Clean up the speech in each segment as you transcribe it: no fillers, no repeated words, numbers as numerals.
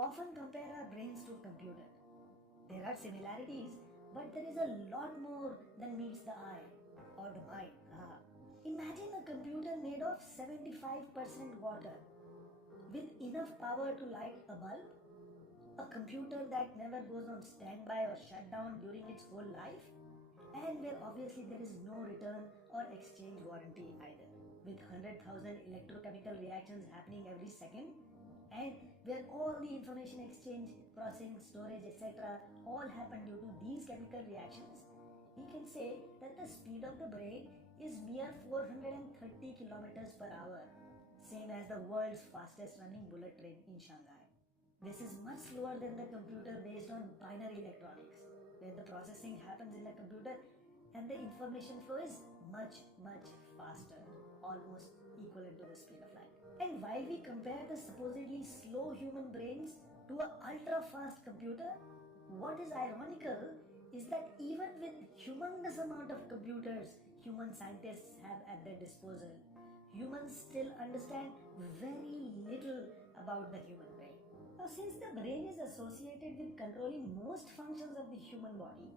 often compare our brains to a computer. There are similarities, but there is a lot more than meets the eye or the mind. Imagine a computer made of 75% water with enough power to light a bulb. A computer that never goes on standby or shut down during its whole life, and where obviously there is no return or exchange warranty either, with 100,000 electrochemical reactions happening every second, and where all the information exchange, processing, storage, etc. all happen due to these chemical reactions. We can say that the speed of the brain is mere 430 kilometers per hour, same as the world's fastest running bullet train in Shanghai. This is much slower than the computer based on binary electronics, where the processing happens in a computer and the information flow is much faster, almost equivalent to the speed of light. And while we compare the supposedly slow human brains to an ultra fast computer, what is ironical is that even with humongous amount of computers human scientists have at their disposal, humans still understand very little about the human brain. Now, since the brain is associated with controlling most functions of the human body,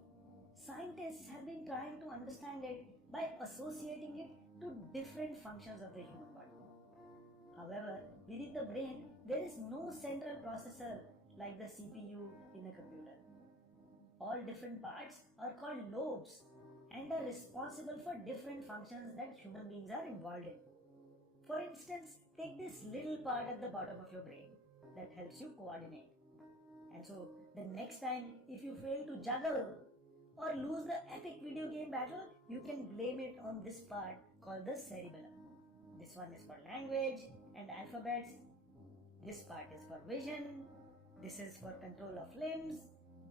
scientists have been trying to understand it by associating it to different functions of the human body. However, within the brain, there is no central processor like the CPU in a computer. All different parts are called lobes and are responsible for different functions that human beings are involved in. For instance, take this little part at the bottom of your brain that helps you coordinate. And so the next time if you fail to juggle or lose the epic video game battle, you can blame it on this part called the cerebellum. This one is for language and alphabets. This part is for vision. This is for control of limbs.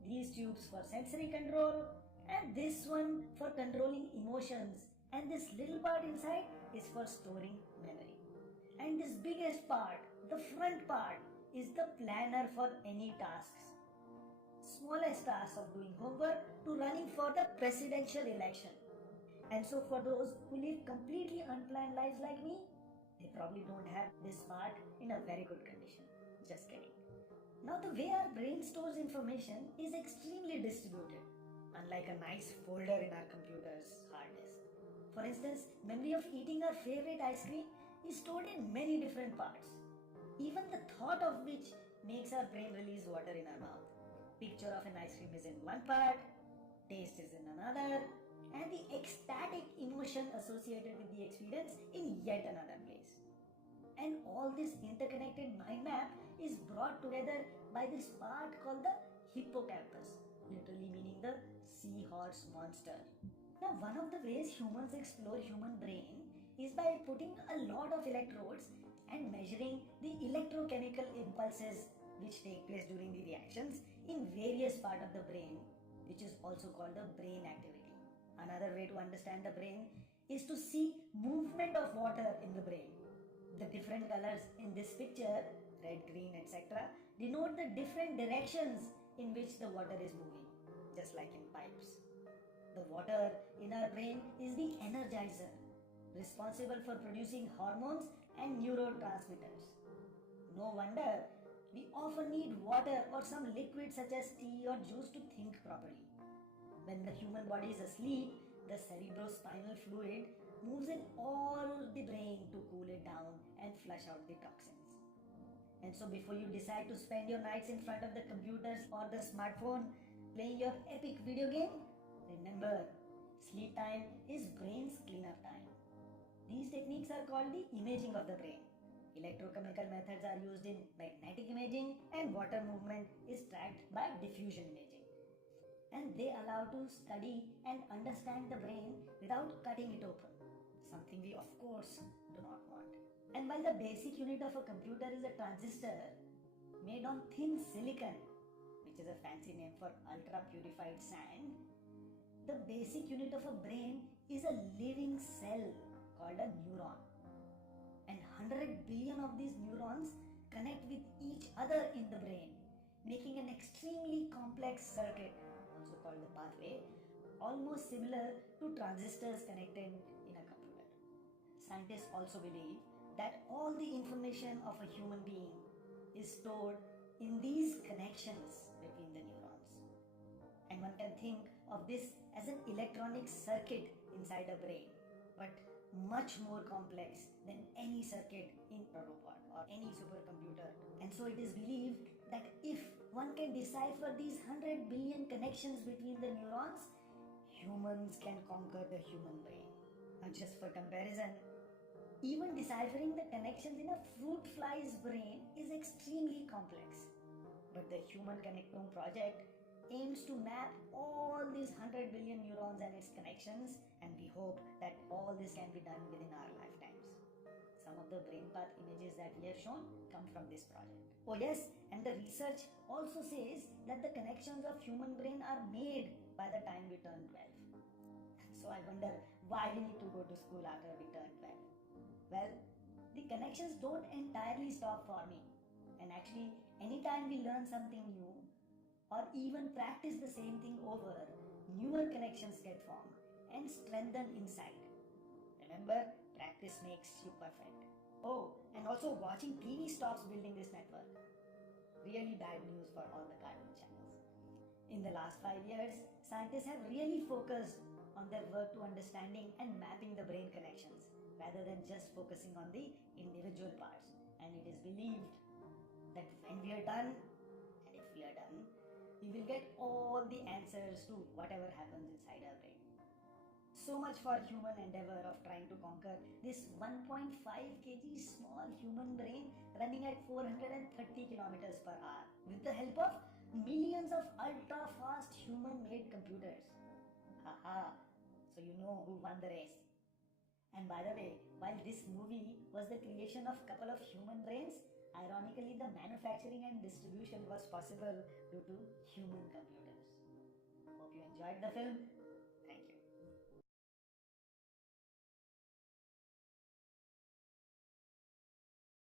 These tubes for sensory control. And this one for controlling emotions. And this little part inside is for storing memory. And this biggest part, the front part, is the planner for any tasks. Smallest tasks of doing homework to running for the presidential election. And so for those who live completely unplanned lives like me, they probably don't have this part in a very good condition. Just kidding. Now the way our brain stores information is extremely distributed, unlike a nice folder in our computer's hard disk. For instance, memory of eating our favorite ice cream is stored in many different parts. Even the thought of which makes our brain release water in our mouth. Picture of an ice cream is in one part, taste is in another, and the ecstatic emotion associated with the experience in yet another place. And all this interconnected mind map is brought together by this part called the hippocampus, literally meaning the seahorse monster. Now, one of the ways humans explore human brain is by putting a lot of electrodes and measuring the electrochemical impulses which take place during the reactions in various parts of the brain, which is also called the brain activity. Another way to understand the brain is to see movement of water in the brain. The different colors in this picture, red, green, etc., denote the different directions in which the water is moving, just like in pipes. The water in our brain is the energizer, responsible for producing hormones and neurotransmitters. No wonder we often need water or some liquid such as tea or juice to think properly. When the human body is asleep, the cerebrospinal fluid moves in all the brain to cool it down and flush out the toxins. And so before you decide to spend your nights in front of the computers or the smartphone playing your epic video game, remember, sleep time is brain's cleanup time. These techniques are called the imaging of the brain. Electrochemical methods are used in magnetic imaging, and water movement is tracked by diffusion imaging. And they allow to study and understand the brain without cutting it open, something we of course do not want. And while the basic unit of a computer is a transistor made on thin silicon, which is a fancy name for ultra purified sand, the basic unit of a brain is a living cell called a neuron. And 100 billion of these neurons connect with each other in the brain, making an extremely complex circuit, also called the pathway, almost similar to transistors connected in a computer. Scientists also believe that all the information of a human being is stored in these connections between the neurons. And one can think of this as an electronic circuit inside a brain, but much more complex than any circuit in a robot or any supercomputer. And so it is believed that if one can decipher these 100 billion connections between the neurons, humans can conquer the human brain. And just for comparison, even deciphering the connections in a fruit fly's brain is extremely complex. But the Human Connectome project aims to map all these 100 billion neurons and its connections, and we hope that all this can be done within our lifetimes. Some of the brain path images that we have shown come from this project. Oh yes, and the research also says that the connections of human brain are made by the time we turn 12. So I wonder why we need to go to school after we turn 12. Well, the connections don't entirely stop forming, and actually anytime we learn something new or even practice the same thing over, newer connections get formed and strengthen inside. Remember, practice makes you perfect. Oh, and also watching TV stops building this network. Really bad news for all the cartoon channels. In the last 5 years, scientists have really focused on their work to understanding and mapping the brain connections rather than just focusing on the individual parts. And it is believed that when we are done, and if we are done, we will get all the answers to whatever happens inside our brain. So much for human endeavor of trying to conquer this 1.5 kg small human brain running at 430 kilometers per hour with the help of millions of ultra fast human made computers. Haha, so you know who won the race. And by the way, while this movie was the creation of a couple of human brains, ironically the manufacturing and distribution was possible due to human computers. Hope you enjoyed the film.